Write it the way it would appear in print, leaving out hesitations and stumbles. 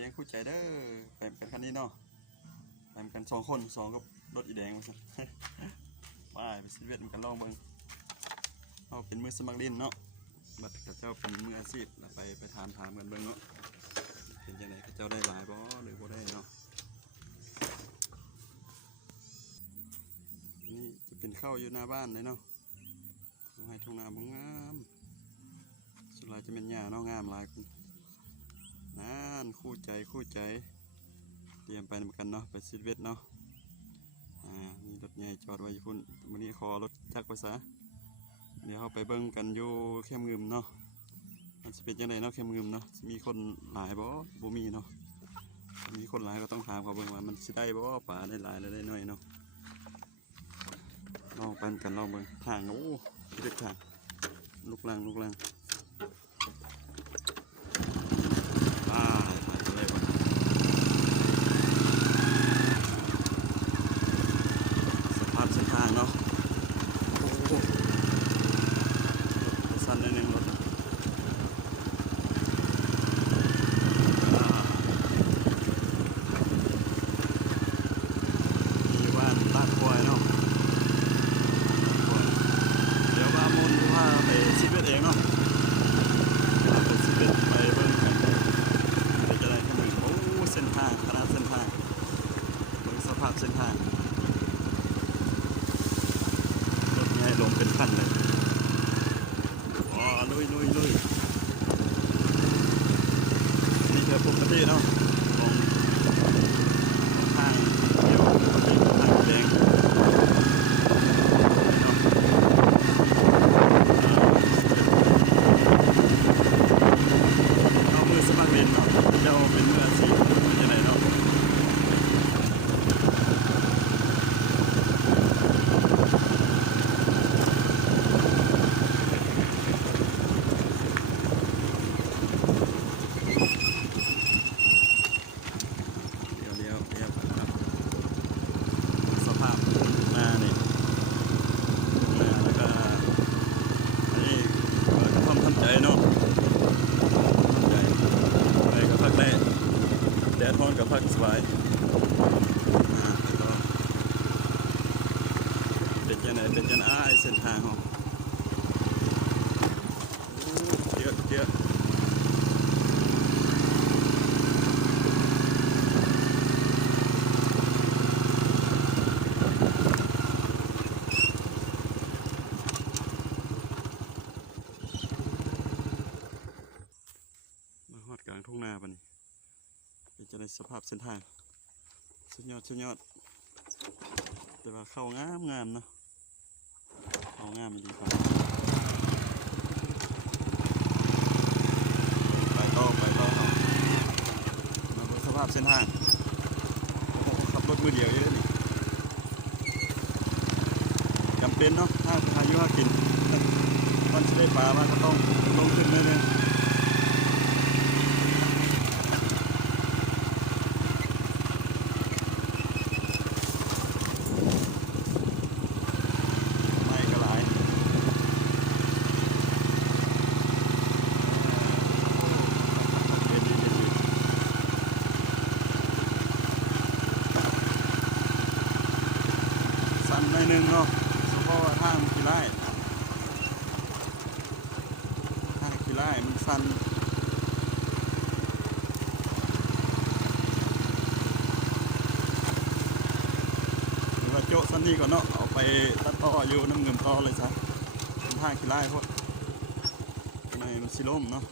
แดงคู่ใจเด้อไปกันคันนี้เนาะไปกัน2 คน2กับรถอีแดงมาสิไปสิเวทกันลองเบิ่งเอาเป็นมือสมัครเล่นเนาะบัดกับเจ้าเป็นมืออาชีพไปถามกันเบิ่งเนาะเป็นยังไงกับเจ้าได้หลายบ่หรือบ่ได้เนาะนี่จะเป็นข้าวอยู่หน้าบ้านเลยเนาะให้ทุ่งนาบ่งามสุดท้ายจะเป็นหญ้าเนาะงามหลายคนนั่นคู่ใจเตรียมไปเหมือนกันเนาะไปซิดเวทเนาะมีรถใหญ่จอดไว้อยู่พุ่นวันนี้ขอรถจักรไปซะเดี๋ยวเราไปเบิ่งกันอยู่เข้มงึมเนาะมันจะเป็นยังไงเนาะเข้มงึมเนาะมีคนหลายบ่มีเนาะมีคนหลายก็ต้องถามเขาเบิ่งว่ามันสิได้บ่ป่าได้หลายได้น้อยเนาะลองไปกันลองเบิ่งทางโอ้เด็ดทางลูกลังเส้นทางเนาะโอ้สั้นนิดนึงรถมีว่านลาดควายเนาะเดี๋ยวว่ามุนว่าไปซิดเวทเองเนาะไปซิดเวทไปเบิ่งกันไปจะได้แค่หนึ่งโอ้เส้นทางขนาดเส้นทางเบิ่งสภาพเส้นทางลงเป็นขั้นเลยอ๋อลุยนี่คือปกติเนาะลงทางเดียวปกติทางแดงเอามือสมัครเล่นเนาะเจ้าเป็นมืออาชีพเป็นยังไงเนาะแดดร้อนกับพักสบายเป็นยังไงเส้นทางของเยอะมาฮอดกลางทุ่งนาปะนี่จะได้สภาพเส้นทางสุดยอดแต่ว่าเข้างามเนาะเข้างามดีกว่าไปต่อมาดูสภาพเส้นทางโอ้โหขับรถมือเดียวเยอะนี่จำเป็นเนาะถ้าพายุกินตอนจะได้ปลามาก็ต้องลงขึ้นเลยในหนึ่งเนาะเฉพาะทางขี้ไล่มันสั้นหรือว่าโจ๊ะสั้นนี่ก่อนเนาะเอาไปตัดต่ออยู่น้ำเงินต่อเลยซะเป็นทางขี้ไล่พวกในมันสิล่มเนาะ